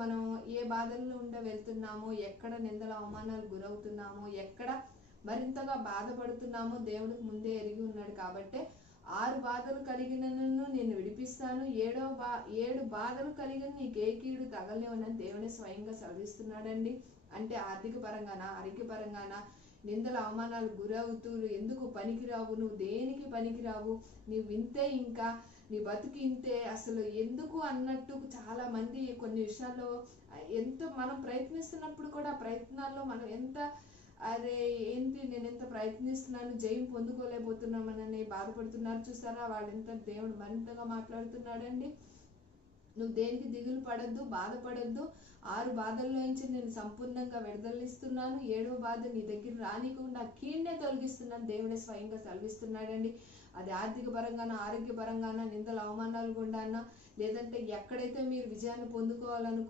మనం ఏ బాధల్లో ఉండే వెళ్తున్నామో, ఎక్కడ నిందల అవమానాలు గురవుతున్నామో, ఎక్కడ మరింతగా బాధపడుతున్నామో దేవుడికి ముందే ఎరిగి ఉన్నాడు. కాబట్టి 6 బాధలు కలిగినను నేను విడిపిస్తాను, 7 బాధలు కలిగిన నీకు ఏ కీడు తగలనివ్వనని దేవుడే స్వయంగా సెలవిస్తున్నాడండి. అంటే ఆర్థిక పరంగానా, ఆరోగ్య పరంగానా, నిందల అవమానాలు గురవుతూ ఎందుకు పనికిరావు, నువ్వు దేనికి పనికిరావు, నీవు వింతే, ఇంకా నీ బతుకు ఇంతే, అసలు ఎందుకు అన్నట్టు చాలా మంది కొన్ని విషయాల్లో ఎంతో మనం ప్రయత్నిస్తున్నప్పుడు కూడా ప్రయత్నాల్లో మనం ఎంత అరే ఏంటి నేను ఎంత ప్రయత్నిస్తున్నాను జయం పొందుకోలేకపోతున్నామని బాధపడుతున్నారు. చూసారా, వాళ్ళెంత దేవుడు మరింతగా మాట్లాడుతున్నాడండి. నువ్వు దేనికి దిగులు పడద్దు, బాధపడద్దు. 6 బాధల్లోంచి నేను సంపూర్ణంగా విడుదలిస్తున్నాను. 7వ బాధ నీ దగ్గర రానికుండా కీడ్నే తొలగిస్తున్నాను దేవుడే స్వయంగా సెలవిస్తున్నాడండి. అది ఆర్థిక పరంగానో, ఆరోగ్య పరంగానో, నిందల అవమానాలు గుండానో, లేదంటే ఎక్కడైతే మీరు విజయాన్ని పొందుకోవాలను